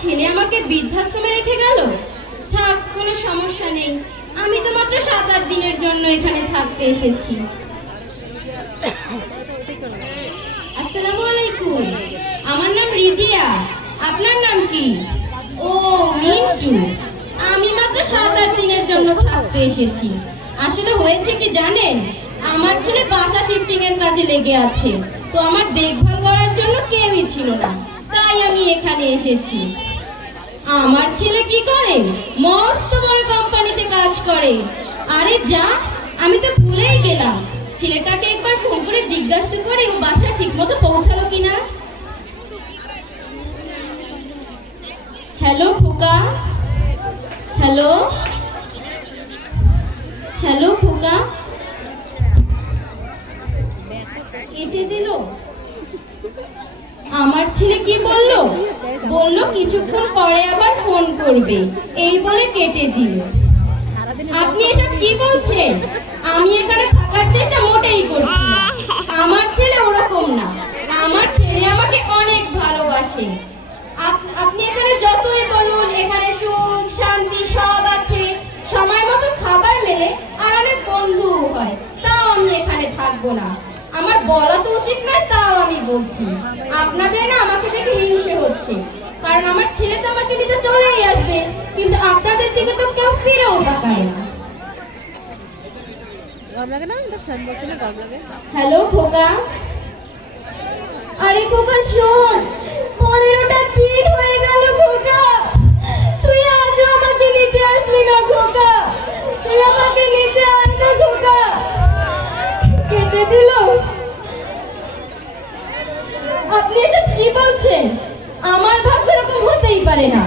ছেলে আমাকে বৃদ্ধাশ্রমে রেখে গেল। থাক, কোনো সমস্যা নেই, আমি তো মাত্র 7-8 দিনের জন্য এখানে থাকতে এসেছি। আসসালামু আলাইকুম, আমার নাম রিজিয়া। আপনার নাম কি? ও, মিন্টু। আমি মাত্র 7-8 দিনের জন্য থাকতে এসেছি। আসলে হয়েছে কি জানেন, আমার ছেলে বাসা শিফটিং এর কাজে লেগে আছে, তো আমার দেখভাল করার জন্য কেউই ছিল না, তাই আমি এখানে এসেছি। আমার ছেলে কি করে? মস্ত বড় কোম্পানিতে কাজ করে। আরে যা, আমি তো ভুলেই গেলাম, ছেলেটাকে একবার ফোন করে জিজ্ঞাসা করে ও বাসা ঠিকমতো পৌঁছালো কিনা। হ্যালো খোকা, হ্যালো হ্যালো খোকা। কেটে দিল। আমার ছেলে কি বললো? বললো কিছুক্ষণ পরে আবার ফোন করবে, এই বলে কেটে দিল। আপনি এসব কি বলছেন? আমি এখানে থাকার চেষ্টা মোটেই করছি না। আমার ছেলে ওরকম না, আমার ছেলে আমাকে অনেক ভালোবাসে। আপনি এখানে যতই বলুন, এখানে সুখ শান্তি সব আছে, সময় মতো খাবার মেলে আর অনেক বন্ধুও হয়, তাও আমি এখানে থাকবো না। আমার বলা তো উচিত নয়, তাও আমি বলছি। আপনাদের না আমাকে দেখে হিংসে হচ্ছে, কারণ আমার ছেলে তো আমাকে নিতে চলেই আসবে, কিন্তু আপনাদের দিকে তো কেউ ফিরেও তাকায় না। হ্যালো খোকা। আরে খোকা শোন, 15টা দিন হয়ে গেল খোকা, তুই আজও আমাকে নিতে আসলি না খোকা, তুই আমাকে নিতে আয় না খোকা। কেটে দিল। আপনি এসব কি বলছেন? আমার ভাগ্য এরকম হতেই পারে না।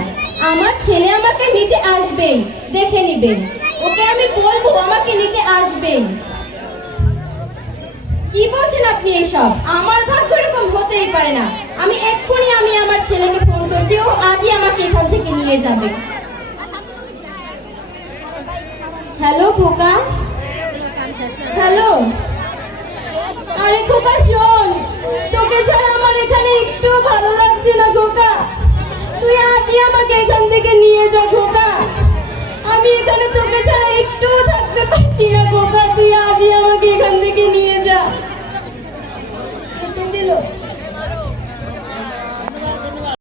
আমার ছেলে আমাকে নিতে আসবেই, দেখে নিবেন, ওকে আমি বলবো আমাকে নিতে আসবেন। কি বলছেন আপনি এসব? আমার ভাগ্য এরকম হতেই পারে না। আমি এক্ষুনি আমার ছেলেকে ফোন করছি, ও আজই আমাকে এখান থেকে নিয়ে যাবে। হ্যালো খোকা। হ্যালো। আরে খোকা শোন, তোকে ছাড়া আমার এখানে একটু ভালো লাগছে না খোকা, তুই আজই আমাকে এখান থেকে নিয়ে যা খোকা। আমি এখানে তোকে ছাড়া একটু থাকতে পারছি না খোকা, তুই আজই